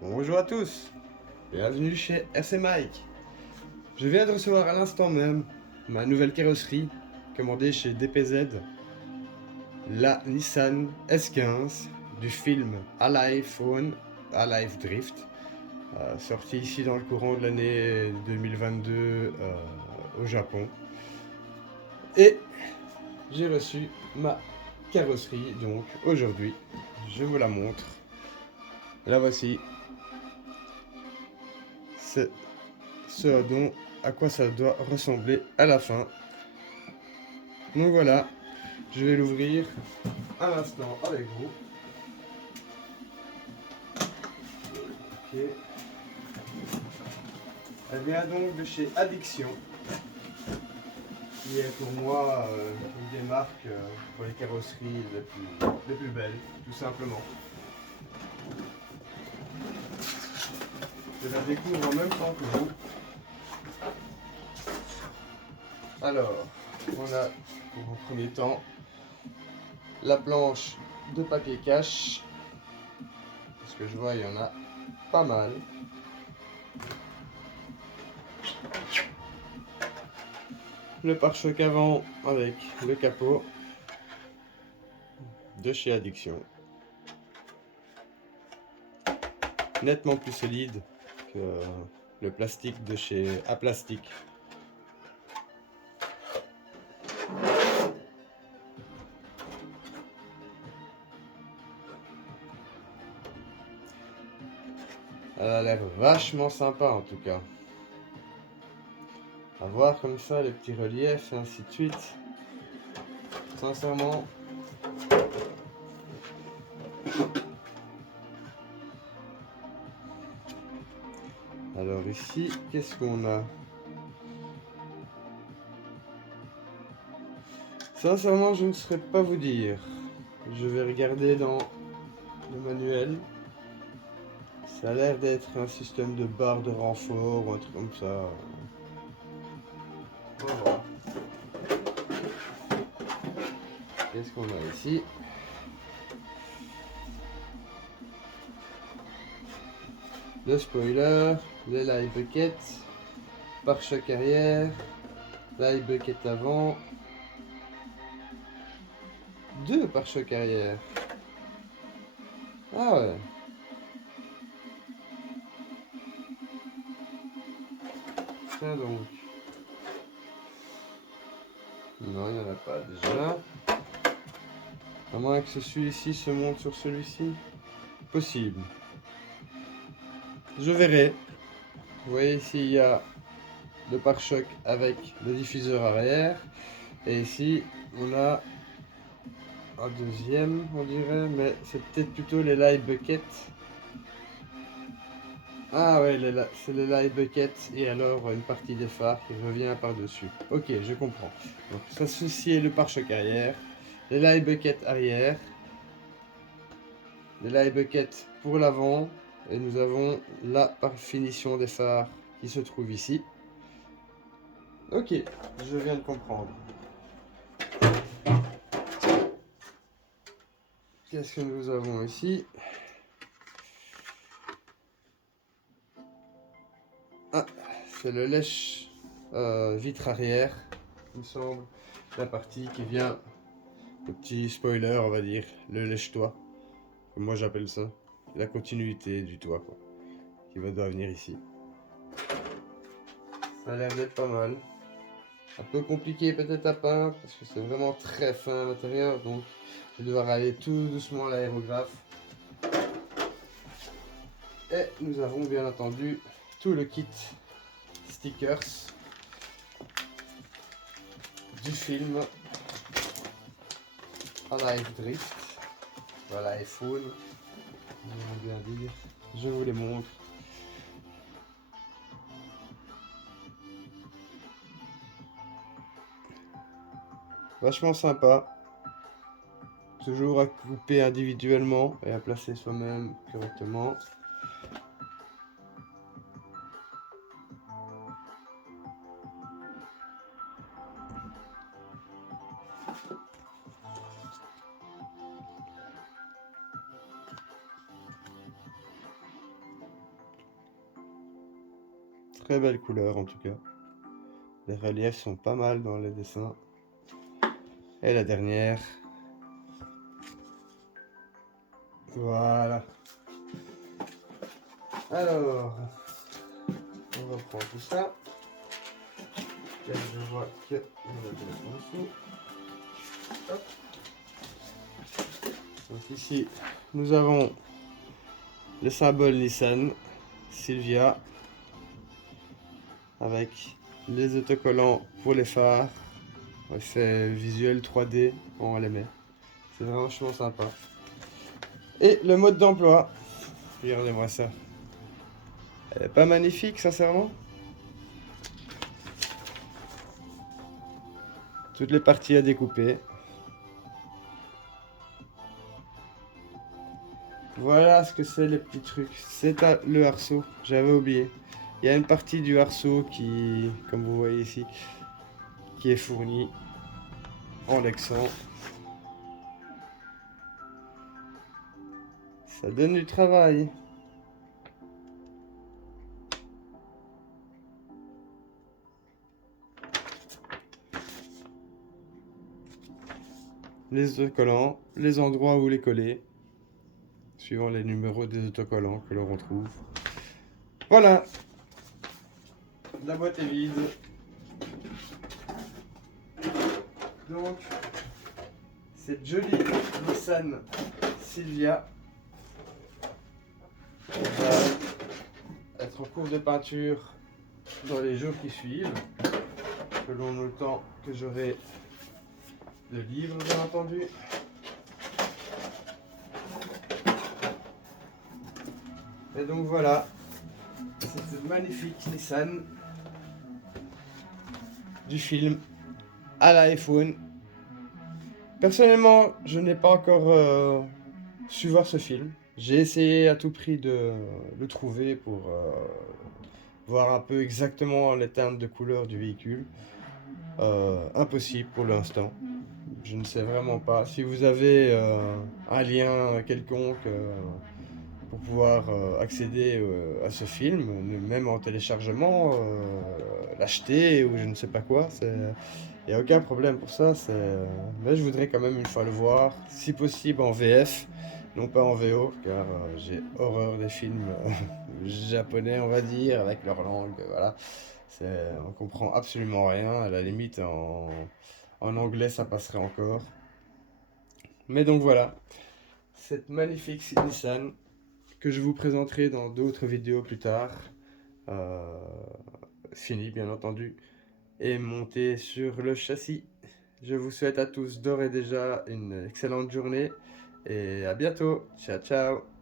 Bonjour à tous, bienvenue chez RC Mike. Je viens de recevoir à l'instant même ma nouvelle carrosserie commandée chez DPZ, la Nissan S15 du film Alive Phone, Alive Drift, sorti ici dans le courant de l'année 2022 au Japon. Et j'ai reçu ma carrosserie donc aujourd'hui, je vous la montre. La voici. C'est ce à quoi ça doit ressembler à la fin. Donc voilà, je vais l'ouvrir à l'instant avec vous. Ok. Elle vient donc de chez Addiction, qui est pour moi une des marques pour les carrosseries les plus belles, tout simplement. Je la découvre en même temps que vous. Alors, on a pour un premier temps la planche de papier cache. Parce que je vois, il y en a pas mal. Le pare-choc avant avec le capot de chez Addiction. Nettement plus solide que le plastique de chez Aplastic. Elle a l'air vachement sympa en tout cas. À voir comme ça les petits reliefs et ainsi de suite. Sincèrement. Alors ici, qu'est-ce qu'on a? Sincèrement, je ne saurais pas vous dire. Je vais regarder dans le manuel. Ça a l'air d'être un système de barre de renfort ou un truc comme ça. On va voir. Qu'est-ce qu'on a ici? Le spoiler, les live buckets, pare-choc arrière, live bucket avant, deux pare-chocs arrière. Ah ouais. Tiens donc. Non, il n'y en a pas déjà. À moins que celui-ci se monte sur celui-ci. Possible. Je verrai. Vous voyez ici, il y a le pare-choc avec le diffuseur arrière. Et ici, on a un deuxième, on dirait, mais c'est peut-être plutôt les live buckets. Ah ouais, c'est les live buckets et alors une partie des phares qui revient par-dessus. Ok, je comprends. Donc ça, ceci est le pare-choc arrière, les live buckets arrière, les live buckets pour l'avant, et nous avons la finition des phares qui se trouve ici. Ok, je viens de comprendre. Qu'est-ce que nous avons ici? Ah, c'est le lèche vitre arrière, il me semble. La partie qui vient, le petit spoiler, on va dire, le lèche-toit, comme moi j'appelle ça. La continuité du toit, quoi, qui doit venir ici. Ça a l'air d'être pas mal. Un peu compliqué peut-être à peindre, parce que c'est vraiment très fin à l'intérieur, donc je vais devoir aller tout doucement à l'aérographe. Et nous avons bien entendu tout le kit stickers du film Alive Drift. Voilà, iPhone, bien dire. Je vous les montre. Vachement sympa. Toujours à couper individuellement et à placer soi-même correctement. Très belle couleur en tout cas. Les reliefs sont pas mal dans les dessins. Et la dernière. Voilà. Alors, on reprend tout ça. Je vois que on a des en dessous. Hop. Donc ici, nous avons le symbole Nissan, Silvia, avec les autocollants pour les phares. C'est visuel 3D, on les met. C'est vachement sympa. Et le mode d'emploi. Regardez-moi ça. Elle est pas magnifique, sincèrement? Toutes les parties à découper. Voilà ce que c'est les petits trucs. C'est le arceau, j'avais oublié. Il y a une partie du arceau qui, comme vous voyez ici, qui est fournie en lexan. Ça donne du travail. Les autocollants, les endroits où les coller, suivant les numéros des autocollants que l'on retrouve. Voilà. La boîte est vide. Donc, cette jolie Nissan Silvia va être en cours de peinture dans les jours qui suivent, selon le temps que j'aurai de livre, bien entendu. Et donc voilà, cette magnifique Nissan du film à l'iPhone. Personnellement, je n'ai pas encore su voir ce film. J'ai essayé à tout prix de le trouver pour voir un peu exactement les teintes de couleur du véhicule. Impossible pour l'instant. Je ne sais vraiment pas. Si vous avez un lien quelconque pour pouvoir accéder à ce film, même en téléchargement, l'acheter ou je ne sais pas quoi, il n'y a aucun problème pour ça. Mais je voudrais quand même une fois le voir, si possible en VF, non pas en VO, car j'ai horreur des films japonais, on va dire, avec leur langue, voilà. On comprend absolument rien, à la limite en anglais ça passerait encore. Mais donc voilà, cette magnifique Nissan que je vous présenterai dans d'autres vidéos plus tard, fini bien entendu, et montée sur le châssis. Je vous souhaite à tous d'ores et déjà une excellente journée et à bientôt. Ciao ciao.